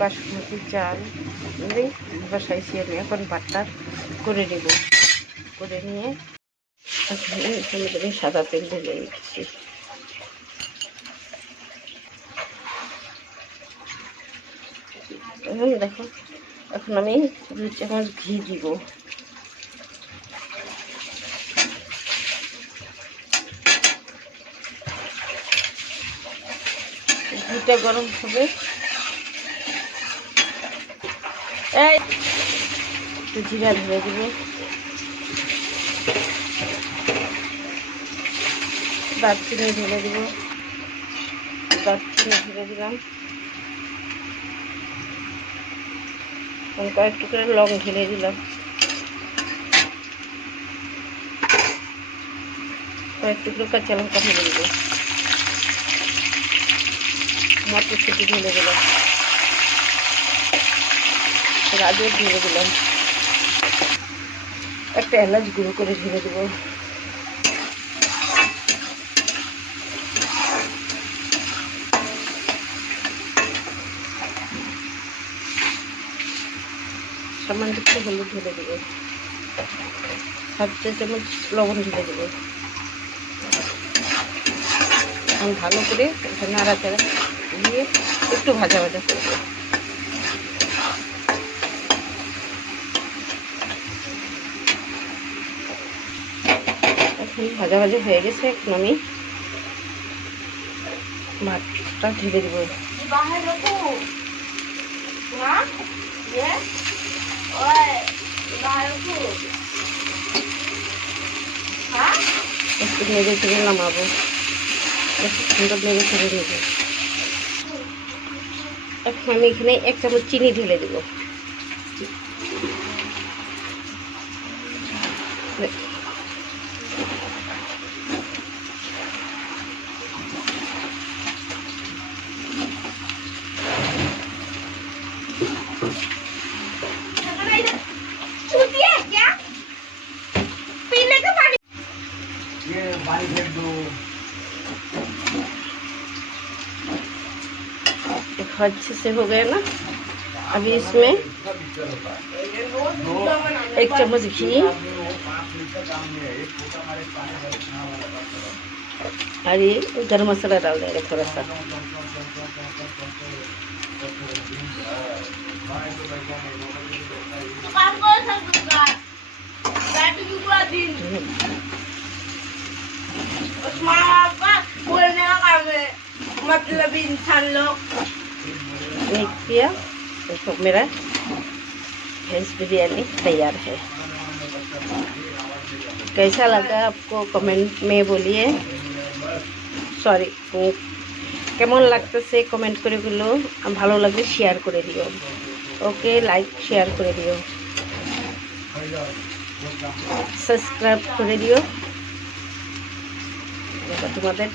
বাসমতি চাল বসাইছি আমি। এখন ভাতটা করে নেব। করে নিয়ে সাদা তেল ঢেলে রেখেছি। দেখো, এখন আমি 2 চামচ ঘি দিব। ঘিটা গরম হবে। এই একটু জিরা ঢেলে দিব। দারচিনি ঢেলে দিব। দারচিনি ঢেলে দিলাম। কয়েক টুকরো লং ঢেলে দিলাম। কয়েক টুকরো কাঁচা লঙ্কা ঢেলে দিব। মটরশুঁটি ঢেলে দিলাম। গাজর ঢেলে দিলাম। একটা এলাচ গুঁড়ো করে ঢেলে দেব। সামান্য একটু হলুদ ঢেলে দেবো। 1 চামচ লবণ ঢেলে দেবো। এখন ভালো করে নাড়াচাড়া দিয়ে একটু ভাজা ভাজা করবো। এখন ভাজা ভাজা হয়ে গেছে। এখন আমি ভাতটা ঢেলে দেবো। একটু নেড়ে চেড়ে নামাবো। সুন্দর নেড়ে চেড়ে নেবো। এখন আমি এখানে 1 চামচ চিনি ঢেলে দেবো। अच्छे से हो गया ना। अभी इसमें 1 चम्मच घी और ये गरम मसाला डाल देंगे थोड़ा सा। मतलब इंसान लोग मिक्स किया तो मेरा वेज बिरयानी तैयार है। कैसा लगा आपको कमेंट में बोलिए। सॉरी কেমন লাগতেছে কমেন্ট করে বলো। ভালো লাগলে শেয়ার করে দিও। ওকে, লাইক শেয়ার করে দিও। সাবস্ক্রাইব করে দিও। তোমাদের